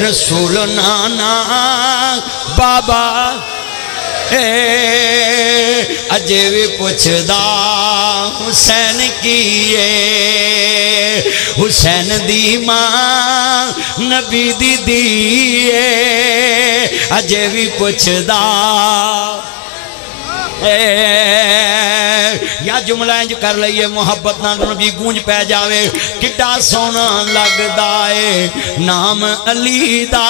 رسول نانا بابا اجے بھی پوچھدا حسین کیے حسین دی ماں نبی دی دیئے اجے بھی پوچھدا یا جملہ انج کر لئیے محبت نہ نبی گونج پہ جاوے کٹا سونا لگ دائے نام علی دا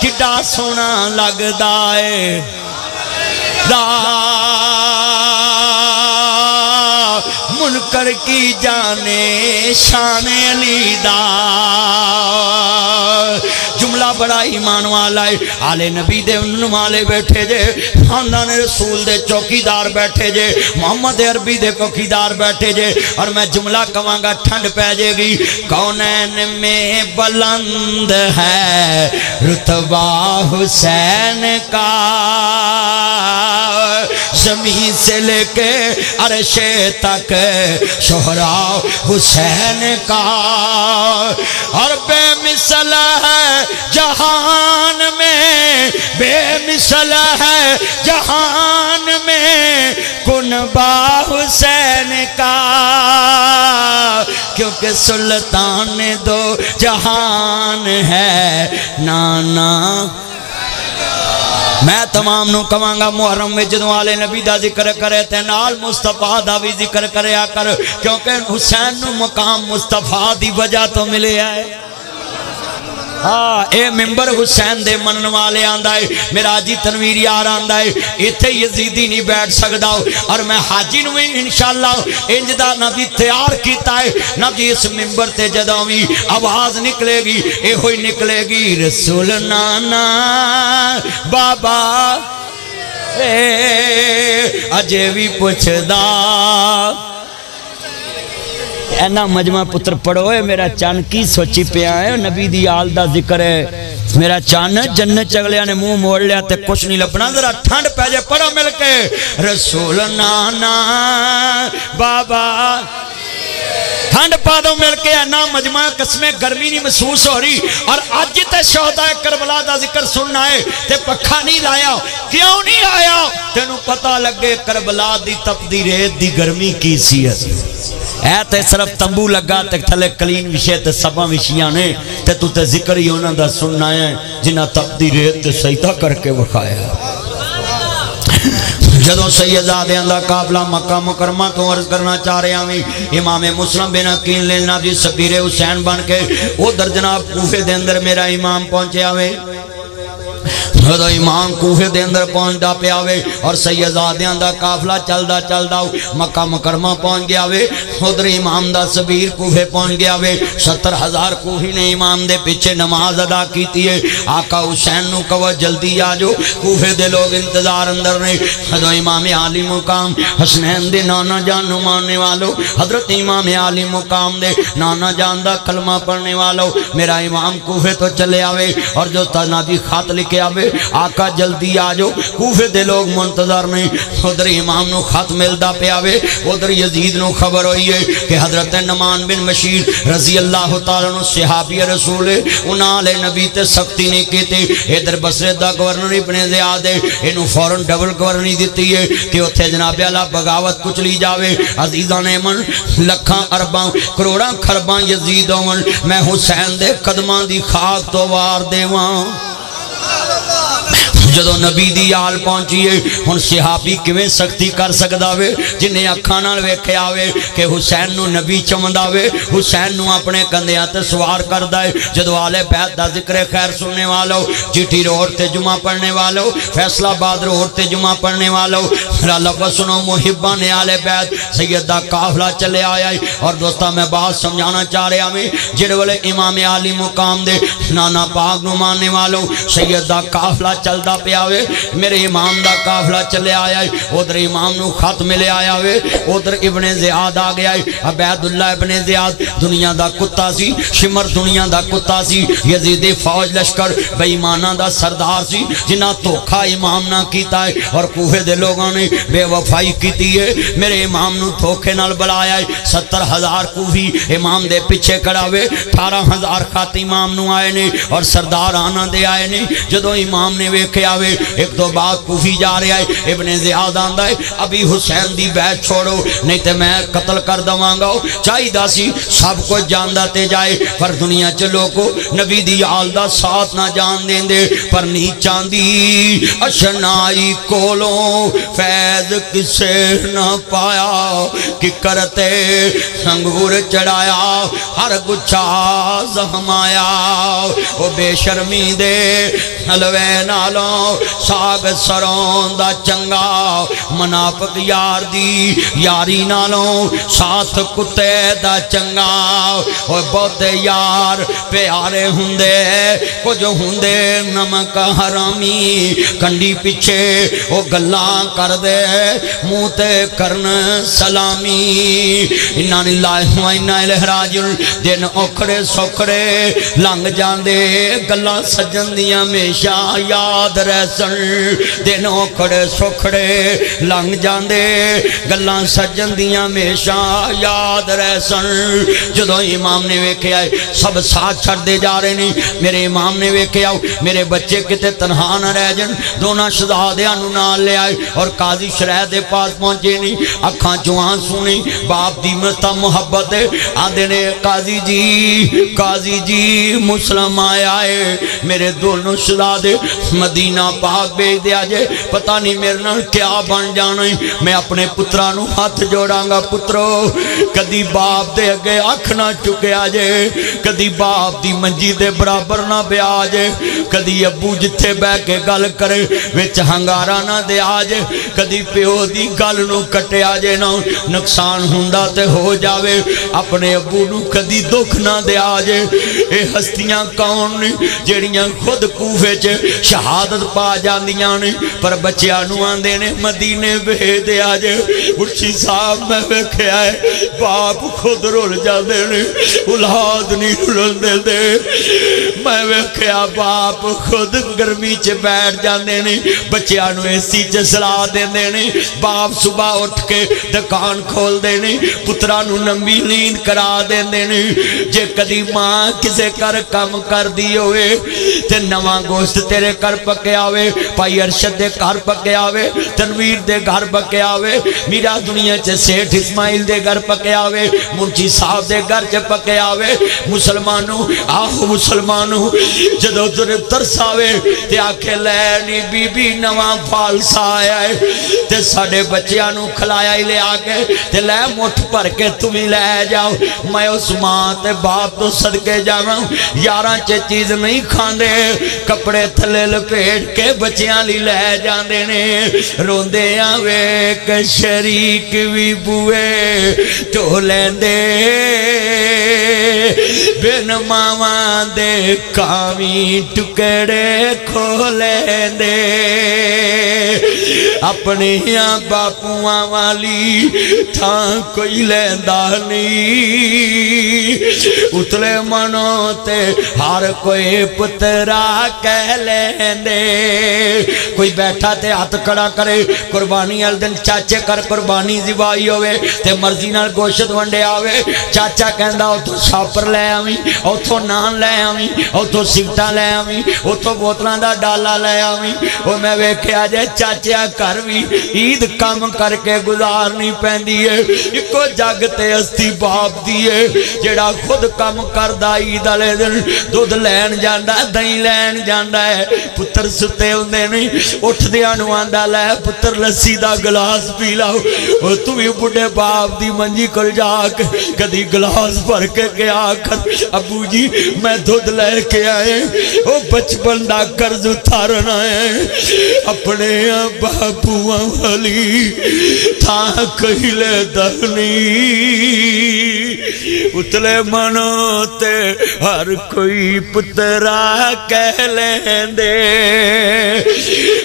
کٹا سونا لگ دائے منکر کی جانے شان علی دا جملہ بڑا ایمان والا ہے آلے نبی دے انہوں والے بیٹھے جے خاندان رسول دے چوکیدار بیٹھے جے محمد عربی دے چوکیدار بیٹھے جے اور میں جملہ کہاں ٹھنڈ پہ جے گی کونین میں بلند ہے رتبہ حسین کا زمین سے لے کے عرش تک شہرا حسین کا اور بے مثل ہے جہان میں بے مثل ہے جہان میں کنبہ حسین کا کیونکہ سلطان دو جہان ہے نانا میں تمام نو کہاں گا محرم میں جدوں آلے نبی دا ذکر کرے تے نال مصطفیٰ دا بھی ذکر کرے کر کیونکہ حسین نو مقام مصطفیٰ دی وجہ تو ملے آئے اے ممبر حسین دے منن والے آندہ ہے میرا جی تنویر یار آندہ ہے ایتھے یزیدی نہیں بیٹھ سکتا اور میں حاجی نوی انشاءاللہ انجدہ نبی تیار کیتا ہے نبی اس ممبر تے جداوی آواز نکلے گی اے ہوئی نکلے گی رسول نانا بابا اجے بھی پوچھدا اینا مجمع پتر پڑھو ہے میرا چان کی سوچی پہ آئے نبی دی آل دا ذکر ہے میرا چان جنت چگلیا نے منہ موڑ لیا تے کچھ نہیں لپنا ذرا ٹھنڈ پہ جے پڑھو مل کے رسول نانا بابا ٹھنڈ پا دو مل کے اینا مجمع قسمیں گرمی نہیں محسوس ہو رہی اور آج تے شہدہ کربلا دا ذکر سننا ہے تے پکھا نہیں لایا کیوں نہیں آیا تینوں پتہ لگے کربلا دی تپدی ریت دی گرمی کی سیت اے تے صرف تنبو لگا تے تھلے کلین وشے تے سبا وشیاں نے تے تو تے ذکر ہی ہونا دا سننا ہے جنہ تپدی ریت تے سجدہ کر کے وکھایا جدوں سید آدھیاں دا قابلہ مکہ مکرمہ تو عرض کرنا چاہ رہے ہیں امام مسلم بن عقیل لینا دی سبیر حسین بن کے وہ در جناب کوفے دے اندر میرا امام پہنچے آوے جدو امام کوفے دے اندر پہنچدا پہ آوے اور سیدزادیاں دا قافلہ چلدا مکہ مکرمہ پہنچ گیا وے ادھر امام دا سبیر کوفے پہنچ گیا وے 70,000 کوفی نے امام دے پیچھے نماز ادا کیتی ہے آقا حسین نو کہو جلدی آجو کوفے دے لوگ انتظار اندر نے جدو امام عالی مقام حسنین دے نانا جان نو ماننے والو حضرت امام عالی مقام دے نانا جان دا کلمہ پڑھنے والو میرا امام کوفے تو چلے آوے اور جو تنادی خط لکھے آوے آقا جلدی آجو کوفے دے لوگ منتظر نہیں ادھر امام نو خط ملدا پہ آوے ادھر یزید نو خبر ہوئی ہے کہ حضرت نعمان بن بشیر رضی اللہ تعالیٰ عنہ صحابی رسول ہے انہاں علیہ نبی تے سختی نہیں کیتے ادھر بصرے دا گورنر ابن زیاد ہے انہوں فوراں ڈبل گورنری دیتی ہے کہ اتھے جناب اللہ بغاوت کچھ لی جاوے عزیزان من لکھاں ارباں کروڑاں خرباں یزید ہون میں حسین دے قدمان دی خاک تو وار دے وہاں جدو نبی دی آل پہنچی ہے ہن صحابی کیویں سختی کر سکدا وے جنہیں اکھاں نال ویکھیا ہوئے کہ حسین نو نبی چمدا وے حسین نو اپنے کندھیاں تے سوار کردا ہے جدو آل بیت دا ذکر خیر سننے والو جیٹی روڈ تے جمعہ پڑھنے والو فیصلہ آباد روڈ تے جمعہ پڑھنے والو میرا لفظ سنو محبان آل بیت سید دا قافلہ چلے آیا ہے اور دوستا میں بات سمجھانا چاہ رہا ہوں جڑے والے امام عالی مقام دے نانا پاک نو ماننے والو سید دا قافلہ چلدا پیا وے میرے امام دا قافلہ چلے آیا ہے ادھر امام نو خط ملے آیا وے ادھر ابن زیاد آ گیا ہے عبید اللہ ابن زیاد دنیا دا کتا سی شمر دنیا دا کتا سی یزید فوج لشکر بے ایمانہ دا سردار سی جنہ دھوکھا امام نہ کیتا ہے اور کوفے دے لوگوں نے بے وفائی کیتی ہے میرے امام نو دھوکے نال بلایا ہے 70,000 کوفی امام دے پیچھے کڑا وے 18,000 خط امام نو آئے نے اور سردار آنا دے آئے نے جدو امام نے ویکھے آوے ایک دو بعد کوفی جا رہے آئے ابن زیاد آندہ ہے ابھی حسین دی بیعت چھوڑو نہیں تے میں قتل کر دوانگا چاہی دا سی سب کو جاندہ تے جائے پر دنیا چلو کو نبی دی آل دا ساتھ نہ جان دیں دے پر نیچان دی اشنائی کولوں فیض کسے نہ پایا کہ کرتے سنگور چڑھایا ہر گچھا زہم آیا وہ بے شرمی دے حلوے نالوں ساگ سروں دا چنگا منافق یار دی یاری نالوں ساتھ کتے دا چنگا وہ بہت یار پیارے ہندے کچھ ہندے نمک حرامی کنڈی پیچھے وہ گلاں کر دے موتے کرن سلامی انہا للہ و انہا الہ راجعون دن اوکھڑے سوکھڑے لنگ جاندے گلاں سجن دیاں ہمیشہ یاد رہسن دن اوکھڑے سوکھڑے لنگ جاندے گلاں سجن دیاں ہمیشہ یاد رہسن جدو امام نے ویکھے آئے سب ساتھ چھڑ دے جا رہے نہیں میرے امام نے ویکھے آؤ میرے بچے کتے تنہا نہ رہ جن دونہ شہزادیاں نو نال لے آئے اور قاضی شرح دے پاس پہنچے نہیں اکھاں چوہاں سونی باپ دی مستا محبت ہے آدھے نے قاضی جی مسلم آیا ہے میرے دونوں شہزادے مدینہ پاک بیچ دیا جے پتہ نہیں میرے نال کیا بن جانا ہے میں اپنے پترانو ہاتھ جوڑاں گا پترو کدی باپ دے اگے آنکھ نہ چکے آجے کدی باپ دی منجی دے برابر نہ بے آجے کدی ابو جتھے بے کے گل کرے وچ ہنگارا نہ دے آجے کدی پیو دی گل نو کٹے آجے نہ نقصان ہوندا تے ہو جاوے اپنے ابو نو کدی دکھ نہ دے آجے اے ہستیاں کون نے جڑیاں خود کوفے چ شہادت پا جاندیاں نے پر بچیاں نو آندے نے مدینے بھیج دے آجے مرشد صاحب میں ویکھیا ہے باپ خود رول جاندے نے اولاد نہیں رول دے دے میں ویکھیا باپ خود گرمی چ بیٹھ جاندے نے بچیاں نو ایسی چ سلا دیندے نے باپ صبح اٹھ کے دکان کھول دے نے پترا نو نمبی نیند کرا دیندے نے جے کدی ماں کسے کر کم کر دی ہوئے تے نواں گوشت تیرے کر پکے آوے پائی ارشد دے گھر پکے آوے تنویر دے گھر پکے آوے میرا دنیا چ سیٹھ اسماعیل دے گھر پکے آوے منشی صاحب دے گھر چ پکے آوے مسلمانوں آہو مسلمانوں جدو تر ترس آوے تے آکھے لینی بی بی نواں فالسا آیا ہے تے ساڑے بچیانوں کھلایا ہی لے آکے تے لے مٹھ پر کے تمہیں لے جاؤ میں اس ماں تے باپ تو صدقے جانا یاراں چے چیز نہیں کھاندے کپڑے تھلے لپیٹ کے بچیاں لی لے جاندے نے روندے آوے کہ شریک بھی بوئے تو لیندے بن ماما دے کامی ٹکڑے کھولیں دے اپنے باپوਆਂ والی تھاں کوئی لیندہ نہیں اتلے منوں تے ہر کوئی پترا کہہ لیندے کوئی بیٹھا تے ہاتھ کڑا کرے قربانی الدن چاچے کر قربانی زبائی ہوئے تے مرضی نال گوشت ونڈے آوے چاچا کہندہ او تو شاپر لے آویں او تو نان لے آویں او تو سگٹا لے آویں او تو بوتلان دا ڈالا لے آویں او میں ویکھے آجے چاچیا کر بھی عید کم کر کے گزارنی پہندی ہے ایکو جاگتے ہستی باپ دیئے جیڑا خود کم کردہ عید علیہ دن دودھ لین جاندہ دہی لین جاندہ ہے پتر ستے ہوندے نہیں اٹھ دیا نواندہ لے پتر لسی دا گلاس پی لاؤ اور تمہیں بڑے باپ دی منجی کل جا کے کدی گلاس بھر کے گیا کر ابو جی میں دودھ لے کے آئے وہ بچپن دا قرض اتارنا ہے اپنے باپوਆਂ والی تھا کہلے دہنی اتلے منو تے ہر کوئی پترا کہہ لین دے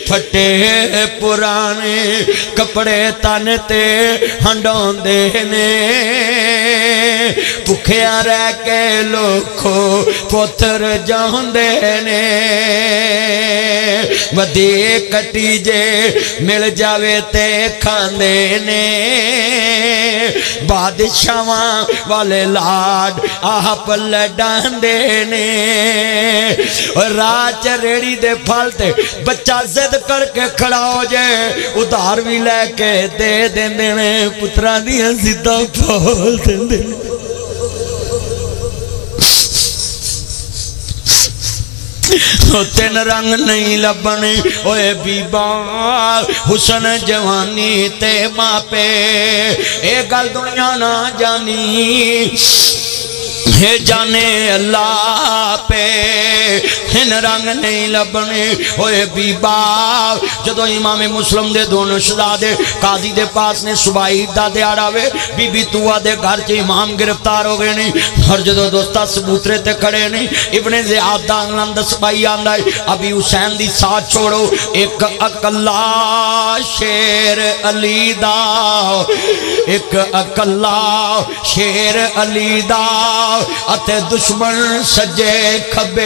پھٹے پرانے کپڑے تن تے ہنڈون دے نے پکھیاں رہ کے لوکھو پتر جان دے نے ودی کٹی جے مل جاوے تے کھاندے نے بادشاہاں والے لاڈ آپ لڈان دے نے راہ چریڑی دے پھل تے بچہ زد کر کے کھڑا ہو جائے ادھار بھی لے کے دے دیں دینے پترہ دیا زدہ پھول دیں دینے تین رنگ نہیں لبنے اوے بیبا حسن جوانی تے ماں پہ اے گل دنیا نہ جانی ہے جانے اللہ پہ ہن رنگ نہیں لبنے ہوئے بیبا جدو امام مسلم دے دونوں شہزادے قاضی دے پاس نے صبحی دا دیارا وے بی بی توہ دے گھر چے امام گرفتار ہو گئے نہیں اور جدو دوستا ثبوترے تے کھڑے نہیں ابن زیاد دا انگلند سبائی آندہ ہے ابھی حسین دی ساتھ چھوڑو ایک اکلا شیر علی دا ایک اکلا شیر علی دا اتے دشمن سجے کھبے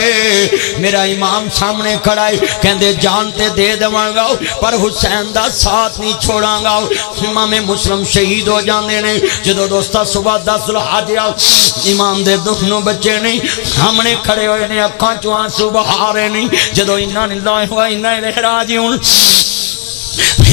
میرا امام سامنے کھڑائی کہندے جانتے دے دوان گاؤ پر حسین دا ساتھ نہیں چھوڑاں گاؤ امام مسلم شہید ہو جاندے نے جدو دوستا صبح 10 ذوالحجہ آؤ امام دے دونوں بچے نہیں سامنے کھڑے ہوئے نے اکھاں چوہاں صبح آ رہے نہیں جدو انا للہ و انا الیہ راجعون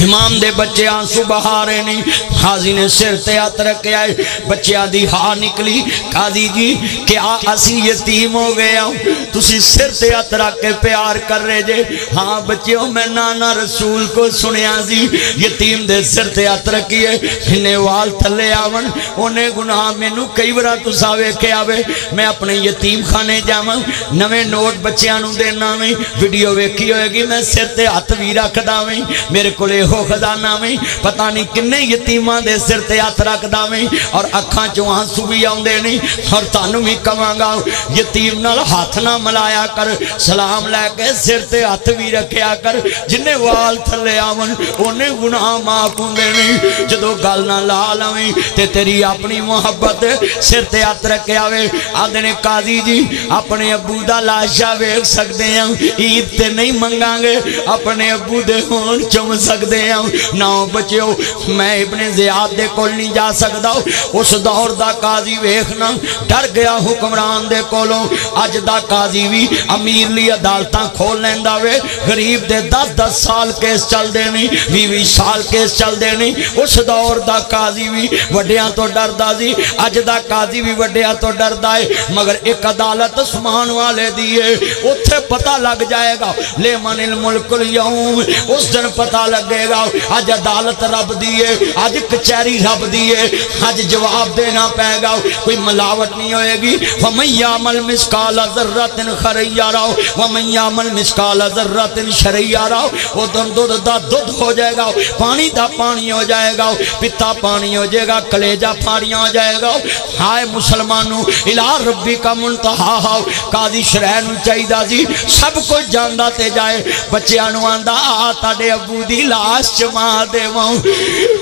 امام دے بچے آنسو بہا رہے نہیں قاضی نے سر تے ہاتھ رکھے آئے بچے آدھی ہاں نکلی قاضی جی کیا اسی یتیم ہو گیا ہوں تسی سر تے ہاتھ رکھ کے پیار کر رہے جے ہاں بچیوں میں نانا رسول کو سنیا سی یتیم دے سر تے ہاتھ رکھیے انہیں وال تھلے آون انہیں گناہ میں نو کئی برا تساوے کے آوے میں اپنے یتیم خانے جاواں نویں نوٹ بچیاں نو دینا میں ویڈیو ویکھی ہوئے گی میں سر تے ہاتھ بھی رکھ دا میں میرے کلے ہو خزانہ میں پتہ نہیں کنے یتیماں دے سر تے ہاتھ رکھ دا میں اور اکھاں چوں آنسو بھی آندے نہیں اور تانوں بھی کہاں گا یتیم نال ہاتھ نہ ملایا کر سلام لے کے سر تے ہاتھ بھی رکھیا کر جنہیں وال تھلے آون انہیں گناہ معاف ہوندے نہیں جدو گل نہ لال آویں تے تیری اپنی محبت سر تے ہاتھ رکھے آوے آدھے نے قاضی جی اپنے ابو دا لاشا ویکھ سکتے ہیں عید تے نہیں منگاں گے اپنے ابو دے ہون چم سکتے ہیں ناؤ بچیو میں ابن زیاد دے کول نہیں جا سکتا اس دور دا قاضی ویکھنا ڈر گیا حکمران دے کولوں اج دا قاضی بھی امیر لی عدالتاں کھول لیندا وے غریب دے 10 سال کیس چل دے نہیں 20 سال کیس چل دے نہیں اس دور دا قاضی بھی وڈیاں تو ڈردا سی اج دا قاضی بھی وڈیاں تو ڈردا ہے مگر ایک عدالت اسمان والے دیے اوتھے پتہ لگ جائے گا لمن الملک اليوم اس دن پتہ لگے گا آج عدالت رب دیئے آج کچھری رب دیئے آج جواب دینا پائے گا کوئی ملاوٹ نہیں ہوئے گی وَمَنْ يَعْمَلْ مِسْقَالَ ذَرَّةٍ خَرَيَّارَ وَمَنْ يَعْمَلْ مِسْقَالَ ذَرَّةٍ شَرَيَّارَ وہ دودھ دا دودھ ہو جائے گا پانی دا پانی ہو جائے گا پتا پانی ہو جائے گا کلیجہ پھاڑیاں ہو جائے گا ہائے مسلمانوں الہ ربی کا منتہا قاضی شرعن چاہیدہ جی سب کو جاندہ تے جائے بچے آنواندہ آتا دے ابو دی لاش چما دے ماں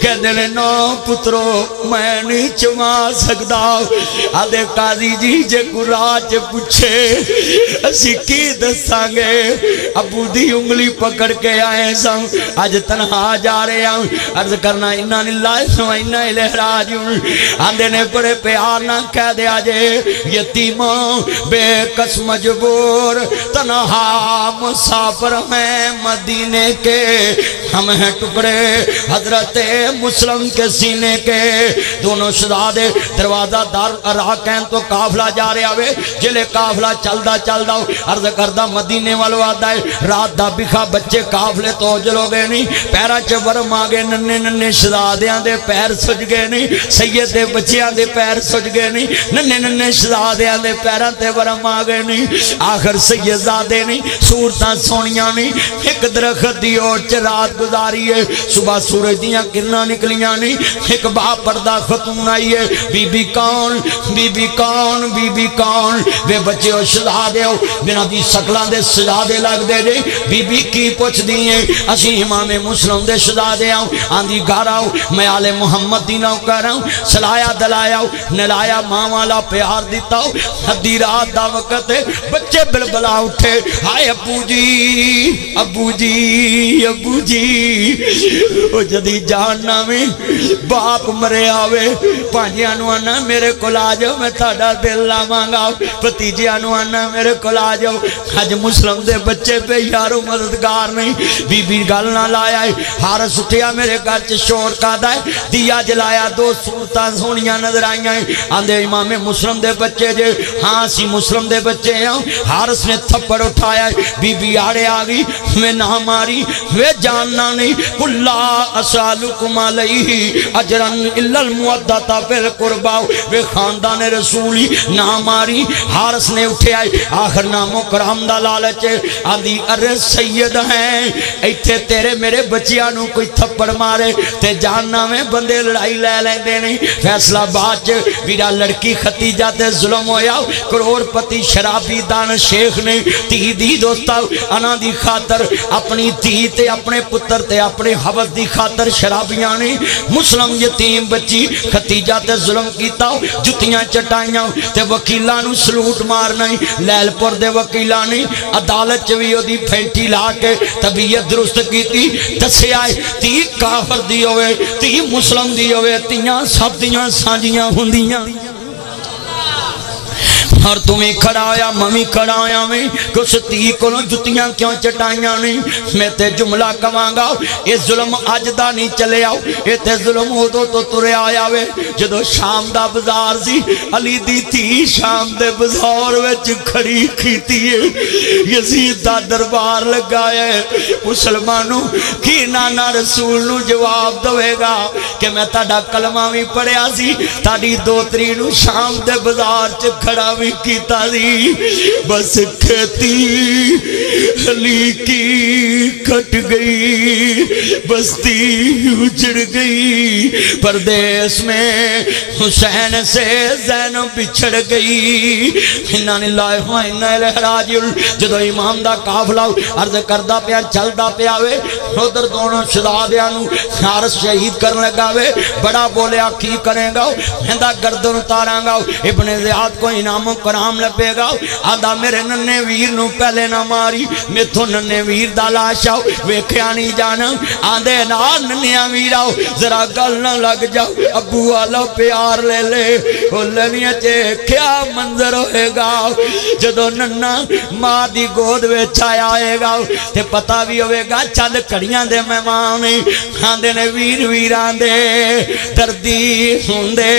کہ دل نو پترو میں نہیں چما سکتا آدھے قاضی جی جے گراج پوچھے اسی کی دسانگے ابو دی انگلی پکڑ کے آئے ساں آج تنہا جا رہے ہیں عرض کرنا انہا للہ و انہا الیہ راجعون آندے نے بڑے پیار نہ کہہ دے آجے یتیموں بے کس مجبور تنہا مسافر ہیں مدینے کے ہم ہیں ٹکڑے حضرت مسلم کے سینے کے دونوں شہزادے دروازہ دار راکین تو قافلہ جا رہے آوے جلے قافلہ چل دا عرض کردہ مدینے والو آدھا ہے رات دا بکھا بچے قافلے تو جلو گئے نہیں پیرا چورم آگے ننے شہزادیاں دے پیر سج گئے نہیں سید دے بچیاں دے پیر سج گئے نہیں ننے شہزادیاں دے پیران تے ورم آگے نہیں آخر سید زادے نہیں صورتاں سونیاں نہیں ایک درخت دی اور رات گزاری رہی ہے صبح سورج دیاں کرنا نکلیاں نہیں ایک با پردہ خاتون آئی ہے بی بی کون بی بی کون بی بی کون وے بچے ہو شہزادے ہو بنا دی سکلان دے شہزادے لگ دے جے بی بی کی پوچھ دیئے اسی امام مسلم دے شہزادے آؤں آندھی گارا ہوں میں آل محمد دی ناؤں کر رہا ہوں سلایا دلایا ہوں نلایا ماں والا پیار دیتا ہوں حدی رات دا وقت ہے بچے بلبلا اٹھے ہائے ابو جی ابو جی ابو جی او جدی جاننا میں باپ مرے آوے پانجیانو آنا میرے کل آ جاؤ میں تھاڑا دل لا مانگا پتیجیانو آنا میرے کل آ جاؤ آج مسلم دے بچے پہ یارو مددگار نہیں بی بی گل نہ لایا ہے حارس اٹھیا میرے گھر چ شور کا دائے دیا جلایا دو صورتاں سونیاں نظر آئیاں آندے امام مسلم دے بچے جے ہاں سی مسلم دے بچے ہیں حارس نے تھپڑ اٹھایا ہے بی بی آڑے آگی میں نہ ماری وہ جاننا نہیں کُلّا اسالکم علیہ اجرن الا المودتا بالقربا وہ خاندان رسولی نہ ماری حارس نے اٹھے آئے آخر نامو کرام دا لالچ آندھی ارے سید ہیں ایتھے تیرے میرے بچیانوں کوئی تھپڑ مارے تے جاننا میں بندے لڑائی لے لیں دے نہیں فیصلہ باچ ویرا لڑکی ختیجہ تے ظلم ہویا کروڑ پتی شرابی دان شیخ نے تی دی دوستا انا دی خاطر اپنی تی تے اپنے پتر تے اپنے حوث دی خاطر شرابیاں نے مسلم یتیم بچی ختیجہ تے ظلم کیتا جتیاں چٹائیاں تے وکیلانو سلوٹ مارنا لیل پر دے وکیلانی عدالت چویو دی پھینٹی لا کے طبیعت درست کی تھی دسے آئے تی کافر دی ہوئے تی مسلم دی ہوئے تیاں سب دیاں سانجیاں ہندیاں اور تمہیں کھڑا آیا ممی کھڑا آیا میں کچھ تی کنو جتیاں کیوں چٹائیاں نہیں میں تے جملہ کمانگا اے ظلم آجدہ نہیں چلے آؤ اے تے ظلم ہو تو ترے آیا وے جدو شام دا بزار سی علی دی تھی شام دے بزار ویچ کھڑی کھیتی ہے یزید دا دربار لگائے مسلمانوں کی نانا رسول نو جواب دوے گا کہ میں تاڑا کلمہ بھی پڑھیا سی تاڑی دو ترینو شام دے بزار چ کھڑا بھی کیتا دی بس کھتی علی کی کٹ گئی بستی اجڑ گئی پردیس میں حسین سے زینب بچھڑ گئی انہاں اللہ و انہاں الیہ راجعون جدو امام دا قافلہ عرض کردہ پیا چلدا پیا وے ادھر دونوں شہزادیاں حارس شہید کرنے لگا وے بڑا بولیا کی کریں گا ہندا گردن اتاراں گا ابن زیاد کو انعام کرام لبے گا آدھا میرے ننے ویر نو پہلے نہ ماری میں تو ننے ویر دا لاشاؤ ویکھیا نہیں جانا آدھے نا ننیاں ویراؤ ذرا گل نہ لگ جاؤ ابو والا پیار لے لے وہ لنیا چے کیا منظر ہوئے گا جدو ننہ ماں دی گود ویچایا آئے گا تے پتہ بھی ہوئے گا چند کڑیاں دے مہمانی آدھے نے ویر ویران دے دردی ہوندے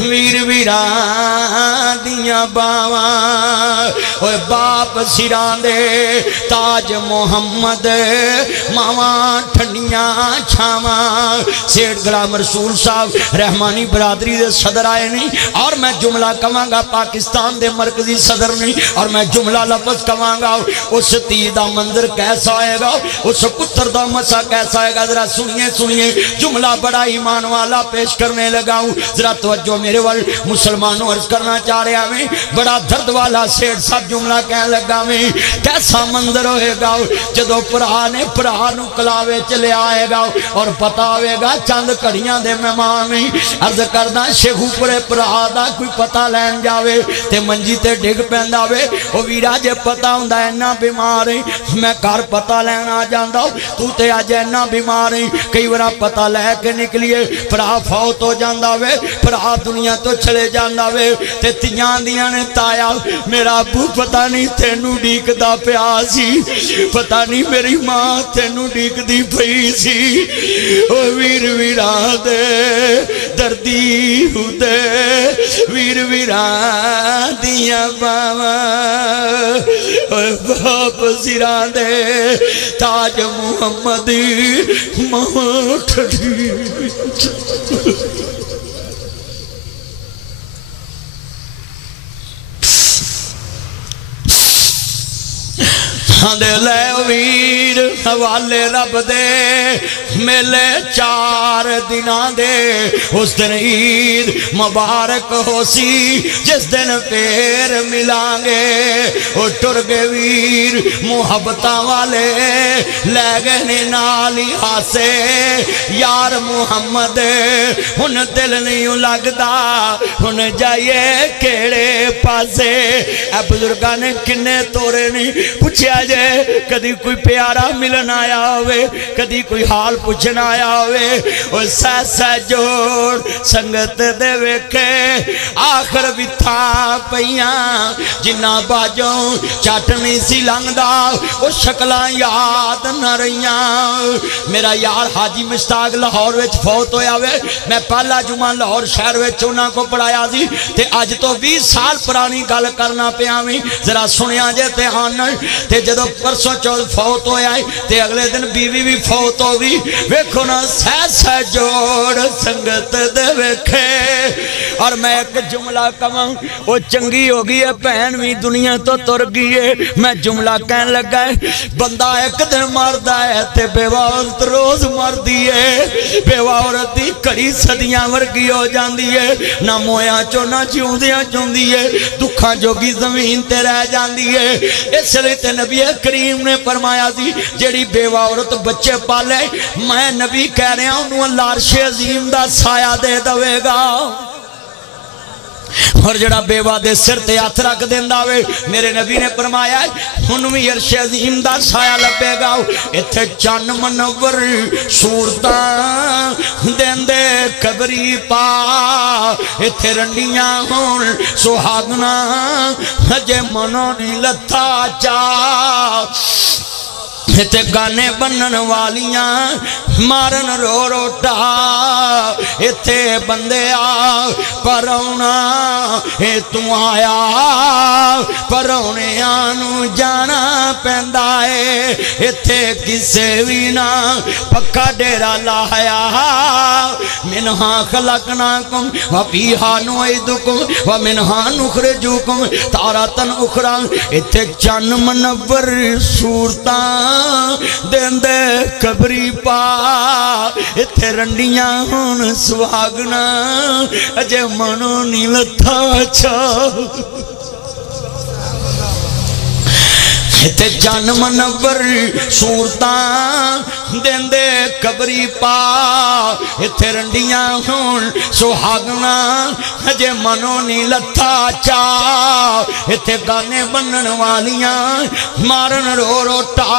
ویر ویران دیاں باواں اوہ باپ سیران دے تاج محمد ماواں ٹھنڈیاں چھاواں سیٹ گلام رسول صاحب رحمانی برادری دے صدر آئے نہیں اور میں جملہ کمانگا پاکستان دے مرکزی صدر نہیں اور میں جملہ لفظ کمانگا اس تی دا منظر کیسا آئے گا اس پتر دا مسا کیسا آئے گا ذرا سنیے سنیے جملہ بڑا ایمان والا پیش کرنے لگا ہوں ذرا توجہ میرے وال مسلمانوں عرض کرنا چاہ رہے ہیں بڑا درد والا سیٹ سب جملہ کہنے لگا میں کیسا منظر ہوئے گا جدو پرانے پرانو کلاوے چلے آئے گا اور پتاوے گا چند کڑیاں دے مہمان میں عرض کردہ شیخو پرے پرادا کوئی پتہ لین جاوے تے منجی تے ڈگ پہنداوے او ویرا جے پتہ ہوں دا اینا بیمار ہیں میں کار پتہ لین آ جاندہ تو تے آج اینا بیمار ہیں کئی ورہ پتہ لے کے نکلیے پرا فوت ہو جانداوے پرا دنیا تو چلے جانداوے تے تیان دیاں نے تایا میرا ابو پتہ نہیں تینو ڈیک دا پیاسی پتہ نہیں میری ماں تینو ڈیک دی پئی سی او ویر ویران دے دردی ہو دے ویر ویران دیا باواں او باپ سیران دے تاج محمد ماں ٹھڑی دے لے ویر حوالے رب دے میلے 4 دناں دے اس دن عید مبارک ہو سی جس دن پیر ملان گے او ٹر گے ویر محبتاں والے لے گئے نالی ہاسے یار محمد ہن دل نہیں لگدا ہن جائیے کیڑے پاسے اے بزرگاں نے کنے تورے نہیں پوچھیا جے کدی کوئی پیارا ملن آیا ہوئے کدی کوئی حال پوچھنا آیا ہوئے او سہ جوڑ سنگت دے ویکھے آخر بھی تھا پئیاں جنہ باجوں چاٹنی سی لنگدا او شکلاں یاد نہ رہیاں میرا یار حاجی مشتاق لاہور وچ فوت ہویا ہوئے میں پہلا جمعہ لاہور شہر وچ انہاں کو پڑھایا دی تے اج تو 20 سال پرانی گل کرنا پیا وی ذرا سنیا جے تے آن تے جدو پرسوں چوتھ فوت ہویا ہے تے اگلے دن بیوی بھی فوت ہو گئی ویکھو نا سہ جوڑ سنگت دے ویکھے اور میں ایک جملہ کہاں وہ چنگی ہو گئی ہے بہن بھی دنیا تو تر گئی ہے میں جملہ کہنے لگا ہے بندہ ایک دن مردہ ہے تے بیوہ عورت روز مردی ہے بیوہ عورت دی کڑی صدیاں ورگی ہو جاندی ہے نہ مویاں چو نہ چوندیاں چوندی ہے دکھاں جو کی زمین تے رہ جاندی ہے اس لئے تے نبی کریم نے فرمایا دی جیڑی بیوہ عورت بچے پالے میں نبی کہہ رہے ہیں انہوں اللہ عرش عظیم دا سایہ دے دوے گا اور جڑا بیوہ دے سر تے ہاتھ رکھ دیندہ ہوئے میرے نبی نے فرمایا ہے انوی عرش عظیم دا سایہ لبے گا اتھے چان منور صورتاں دیندے قبری پا اتھے رنڈیاں ہون سہاگنا ہجے منو نہیں لتھا چا تے گانے بنن والیاں مارن رو روٹا اتھے بندے آ پرونا اے تو آیا پرونے آنو جانا پہندائے اتھے کسے وینا پکا ڈیرا لایا منہا خلقناکم وفیہا نعیدکم ومنہا نخرجوکم تاراتن اخرى اتھے چان منور صورتاں دین دے قبری پا اتھے رنڈیاں ہون سواگنا اجے منو نیلتھا چھا اتھے جان منور صورتاں دین دے قبری پا اتھے رنڈیاں ہون سہاگنا ہجے منو نہیں لتھا چا اتھے گانے بنن والیاں مارن رو روٹا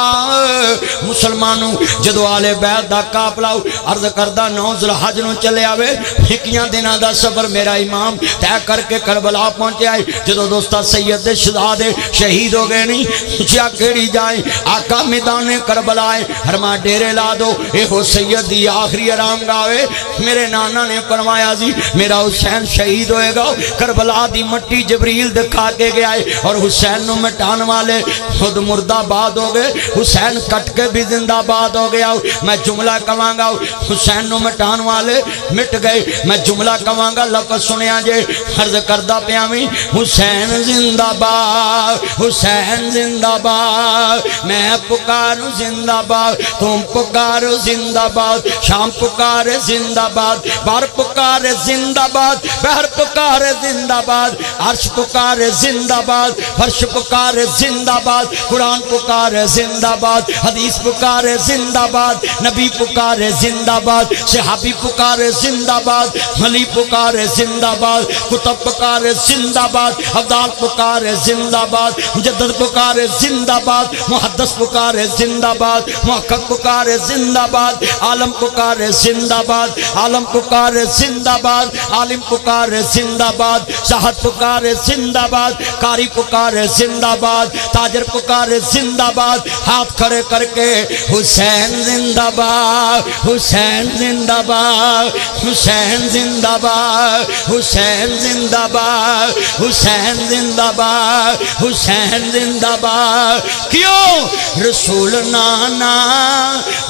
مسلمانوں جدو آلے بیت دا کافلا عرض کردہ 9 ذوالحج نو چلے آوے ہکیاں دینا دا سفر میرا امام طے کر کے کربلا پہنچے آئے جدو دوستا سید شہزادے شہید ہو گئے نہیں کیا کیڑی جائیں آقا میدان کربلا آئے ہرما ڈیرے لا دو اے ہو سیدی آخری آرام گاوے میرے نانا نے فرمایا جی میرا حسین شہید ہوئے گا کربلا دی مٹی جبریل دکھا کے گیا ہے اور حسین نو مٹان والے خود مردہ باد ہو گئے حسین کٹ کے بھی زندہ باد ہو گیا میں جملہ کہاں گا حسین نو مٹان والے مٹ گئے میں جملہ کہاں گا لفظ سنیا جے عرض کردہ پیامی حسین زندہ باد حسین زندہ باد میں پکاروں زندہ باد تم پکارو زندہ باد شام پکارے زندہ باد بار پکارے زندہ باد بہر پکارے زندہ باد عرش پکارے زندہ باد فرش پکارے زندہ باد قرآن پکارے زندہ باد حدیث پکارے زندہ باد نبی پکارے زندہ باد صحابی پکارے زندہ باد ولی پکارے زندہ باد کتب پکارے زندہ باد افضال پکارے زندہ باد مجدد پکارے زندہ باد محدث پکارے زندہ باد محقق پکارے زندہ باد عالم پکارے زندہ باد عالم پکارے زندہ باد عالم پکارے زندہ باد شاہد پکارے زندہ باد قاری پکارے زندہ باد تاجر پکارے زندہ باد ہاتھ کھڑے کر کے حسین زندہ باد حسین زندہ باد حسین زندہ باد حسین زندہ باد حسین زندہ باد حسین زندہ باد کیوں رسول نانا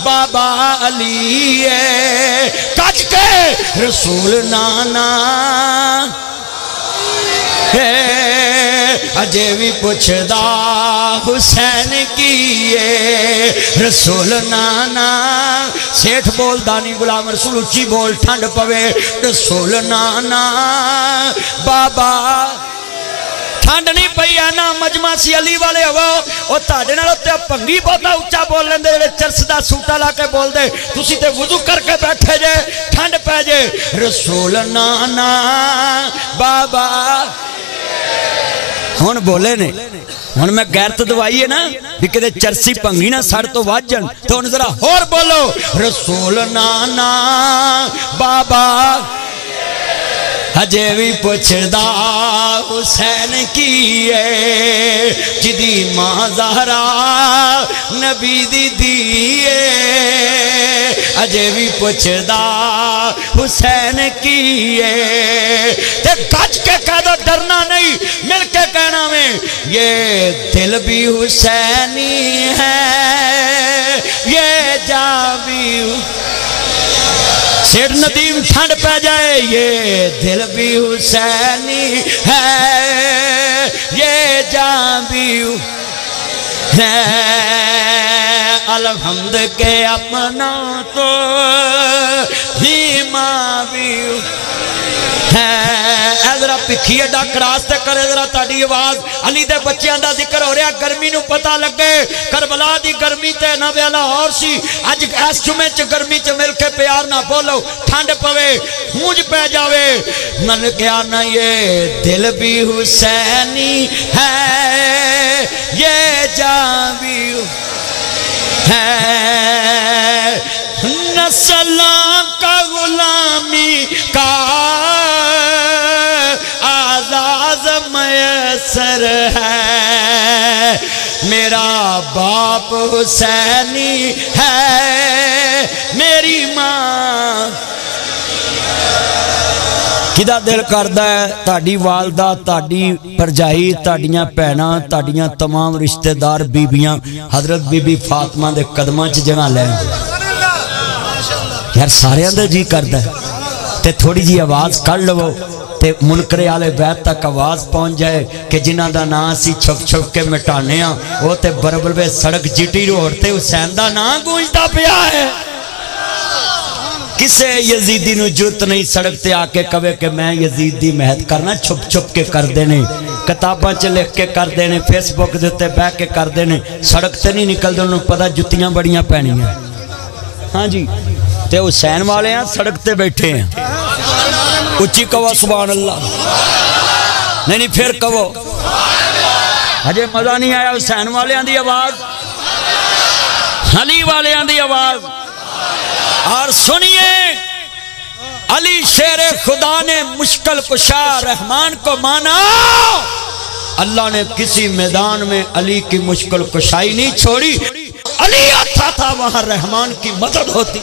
بابا علی کچ کے رسول نانا اجے بھی پوچھدا حسین کی رسول نانا سیٹھ بول دانی غلام رسول اچھی بول ٹھنڈ پوے رسول نانا بابا ٹھنڈ نہیں پئی ہے نا مجمع سی علی والے ہوا او تاڑے نال تے پنگی بہتا اچھا بول لیندے جڑے چرس دا سوٹا لا کے بول دے تسی تے وضو کر کے بیٹھے جے ٹھنڈ پے جے رسول نانا بابا ہن بولے نے ہن میں غیرت دوائی ہے نا بھی کدے چرسی پنگی نہ سڑ تو واجن تو ہن ذرا اور بولو رسول نانا بابا ہجے بھی پوچھدا حسین کی جدی ماں زہرا نبی دی دیئے ہجے بھی پوچھدا حسین کی تے گج کے کہہ دو ڈرنا نہیں مل کے کہنا میں یہ دل بھی حسینی ہے یہ جان بھی سیڑ ندیم ٹھنڈ پہ جائے یہ دل بھی حسینی ہے یہ جان بھی ہے الحمد کے اپنا تو ہی ماں بھی ہے ذرا پکھیے ڈاک راستے کرے ذرا تاڑی آواز علی دے بچیاں دا ذکر ہو رہا گرمی نو پتہ لگے کربلا دی گرمی تے نہ ویلا اور سی اج اس جمعے چ گرمی چ مل کے پیار نہ بولو ٹھنڈ پوے ہونج پہ جاوے من کیا نہ یہ دل بھی حسینی ہے یہ جان بھی ہے نسل کا غلامی کا آزاز میسر ہے میرا باپ حسینی ہے میری ماں کدا دل کردہ ہے تاڑی والدہ تاڑی پرجائی تاڑیاں پہنا تاڑیاں تمام رشتہ دار بیبیاں حضرت بی بی فاطمہ دے قدمہ چ جگہ لیں یار سارے اندر جی کردہ ہے تے تھوڑی جی آواز کر لو تے منکرے آلے بیت تک آواز پہنچ جائے کہ جنہ دا نا سی چھپ چھپ کے مٹانے ہاں وہ تے بربر بے سڑک جٹی روڑتے حسین دا نا گونجتا پیا ہے کسے یزیدی نو جرت نہیں سڑک تے آکے کہے کہ میں یزید دی مہد کرنا چھپ چھپ کے کر دینے کتاباں چ لکھ کے کر دینے فیس بک دیتے بہ کے کر دینے سڑک تے نہیں نکل دے انہوں پتہ جتیاں بڑیاں پہنی ہیں ہاں جی تے حسین والے ہیں سڑک تے بیٹھے ہیں اچھی کہو سبحان اللہ نہیں پھر کہو ہجے مزہ نہیں آیا حسین والے ہیں دی آواز علی والے ہیں دی آواز اور سنیے علی شیر خدا نے مشکل کشا رحمان کو مانا اللہ نے کسی میدان میں علی کی مشکل کشائی نہیں چھوڑی علی آتا تھا وہاں رحمان کی مدد ہوتی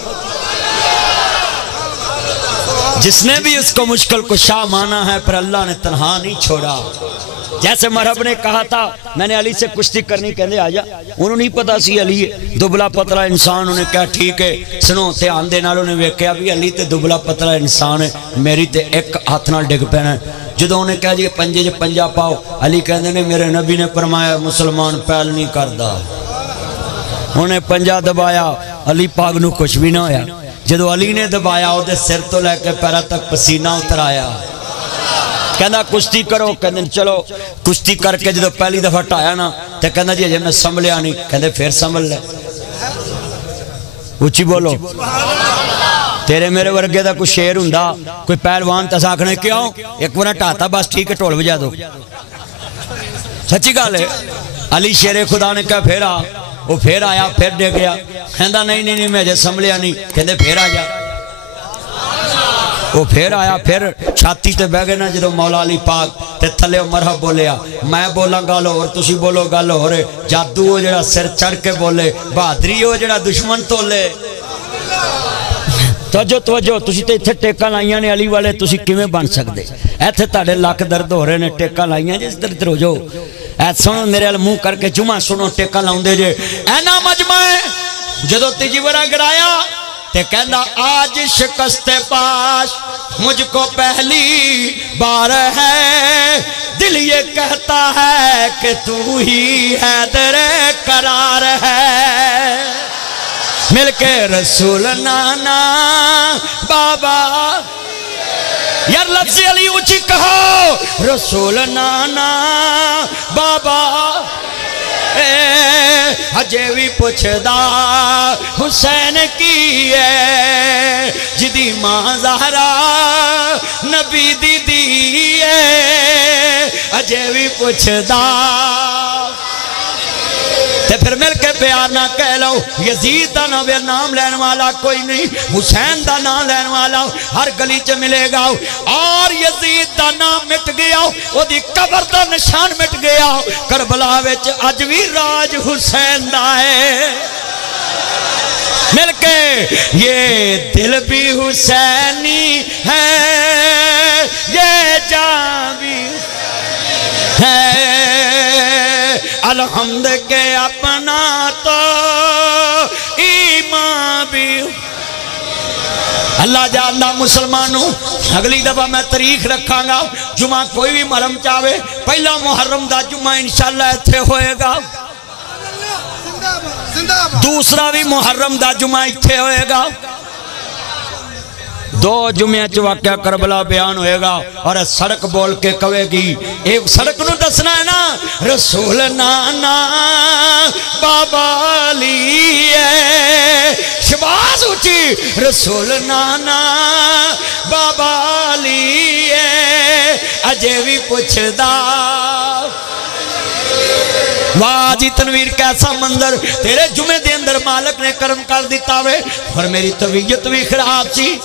جس نے بھی اس کو مشکل کشا مانا ہے پر اللہ نے تنہا نہیں چھوڑا جیسے مرحب نے کہا تھا میں نے علی سے کشتی کرنی کہنے آجا انہوں نہیں پتا سی علی دبلا پتلا انسان انہوں نے کہا ٹھیک ہے سنو تے آندے نالوں نے ویکھیا بھی علی تے دبلا پتلا انسان ہے میری تے ایک ہاتھ نال ڈگ پینا ہے جدو انہیں کہا جی پنجے جے پنجا پاؤ علی کہندے نے میرے نبی نے فرمایا مسلمان پہل نہیں کردا انہیں پنجا دبایا علی پاک نو کچھ بھی نہ ہویا جدو علی نے دبایا وہ سر تو لے کے پیرا تک پسینہ اتر آیا کہنا کشتی کرو کہنے چلو کشتی کر کے جدو پہلی دفعہ ٹایا نا تو کہنا جی جب میں سنبھلیا نہیں کہنے پھر سنبھل لے اچھی بولو تیرے میرے ورگے دا کوئی شیر ہوندا کوئی پہلوان تسا آکھنے کیوں ایک ورنہ ٹاتا بس ٹھیک ہے ٹول بجا دو سچی گل ہے علی شیر خدا نے کہا پھر آ وہ پھر آیا پھر دے گیا کہندا نہیں میں جے سنبھلیا نہیں کہندے پھر آ جا وہ پھر آیا پھر چھاتی تے بہ گئے نا جدو مولا علی پاک تے تھلے مرحب بولیا میں بولاں گل اور تسی بولو گل ہو رہے جادو ہو جڑا سر چڑھ کے بولے بہادری ہو جڑا دشمن تولے توجہ تسی تے اتھے ٹیکاں لائیاں نے علی والے تسی کیویں بن سکدے ایتھے تہاڈے لک درد ہو رہے نے ٹیکاں لائیاں جس ادھر ہو جاؤ اے سنو میرے ال منہ کر کے جمعہ سنو ٹیکاں لاؤندے جے اینا مجمع جدو تیجی ورا گرایا تے کہندا آج شکست پاش مجھ کو پہلی بار ہے دل یہ کہتا ہے کہ تو ہی حیدر قرار ہے مل کے رسول نانا بابا یار لفظ علی اونچی کہو رسول نانا بابا اجے بھی پوچھدا حسین کی ہے جدی ماں زہرا نبی دی دی ہے اجے بھی پوچھدا تے پھر مل کے پیار نہ کہہ لو یزید دا نام لین والا کوئی نہیں حسین دا نام لین والا ہر گلی چ ملے گا اور یزید دا نام مٹ گیا او دی قبر دا نشان مٹ گیا کربلا وچ اج وی راج حسین دا ہے مل کے یہ دل بھی حسینی ہے یہ جان بھی ہے الحمد کے اپنا تو ایمان بھی اللہ جاندا مسلمانوں اگلی دفعہ میں تاریخ رکھاں گا جمعہ کوئی بھی محرم چاہے پہلا محرم دا جمعہ انشاءاللہ ایتھے ہوئے گا دوسرا بھی محرم دا جمعہ ایتھے ہوئے گا دو جمعہ چ واقعہ کربلا بیان ہوئے گا اور سڑک بول کے کہے گی ایک سڑک نو دسنا ہے نا رسول نانا بابا علی ہے شباز اونچی رسول نانا بابا علی ہے اجے بھی پوچھدا واہ جی تنویر کیسا منظر تیرے جمعے دے اندر مالک نے کرم کر دیتا ہوئے اور میری طبیعت بھی خراب سی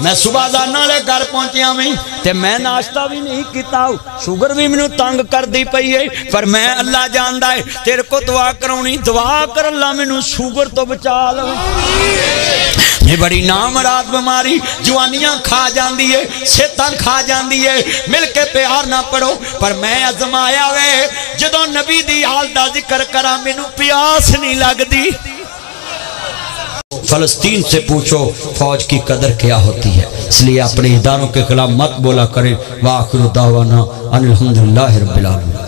میں صبح دانا لے گھر پہنچیا میں تے میں ناشتہ بھی نہیں کیتا ہوں شوگر بھی منو تنگ کر دی پئی ہے پر میں اللہ جاندا ہے تیرے کو دعا کرونی دعا کر اللہ منو شوگر تو بچا لو یہ بڑی نامراد بیماری جوانیاں کھا جاندی ہے صحتاں کھا جاندی ہے مل کے پیار نہ پڑو پر میں ازمایا ہوئے جدوں نبی دی حال دا ذکر کرا منو پیاس نہیں لگ دی فلسطین سے پوچھو فوج کی قدر کیا ہوتی ہے اس لیے اپنے اداروں کے خلاف مت بولا کریں وآخر دعوانا ان الحمدللہ رب العالمین